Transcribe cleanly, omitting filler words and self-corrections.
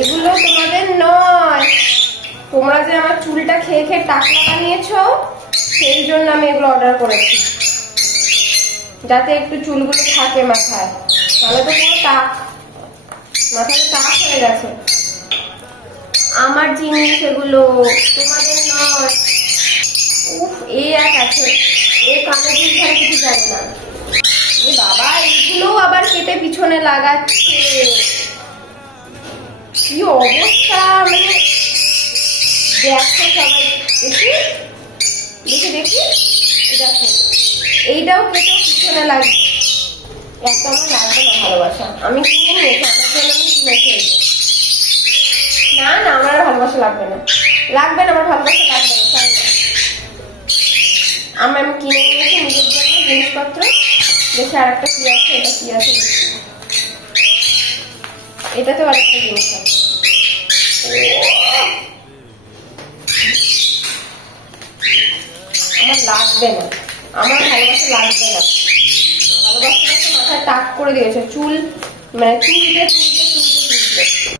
এগুলো তোমাদের নয়, তোমরা যে আমার চুলটা খেয়ে খেয়ে টাকলা বানিয়েছো সেই জন্য আমি এগুলো অর্ডার করেছি, যাতে একটু চুলগুলো থাকে মাথায়, তাহলে তো পুরো টাক, মাথায় টাক হয়ে গেছে। আমার জিনিস এগুলো, তোমাদের নয়। উফ, এই এক আছে, এই কানে দুল ছাড়া কিছু জানে না। এ বাবা, এইগুলো আবার কেটে পিছনে লাগাচ্ছে, কি অবস্থা! মানে দেখো সবাই, দেখি দেখি দেখি, দেখো এইটাও কেটে পিছনে লাগছে। এত আমার লাগবে না ভালোবাসা, আমি কিনে নিয়েছি, আমার জন্য আমি কিনেছি। না না, আমার আর ভালোবাসা লাগবে না, লাগবে না, আমার ভালোবাসা লাগবে না, চাই না। আমি কিনে নিয়েছি নিজের জন্য জিনিসপত্র। দেখি আর একটা কি আছে, এটা কি আছে, এটাতেও আরেকটা জিনিস আছে। আমার লাগবে না, আমার ভালোবাসা লাগবে না। ভালোবাসাটাকে মাথায় টাক করে দিয়েছে, চুল মানে চুলতে চুলতে চুলতে চুলতে।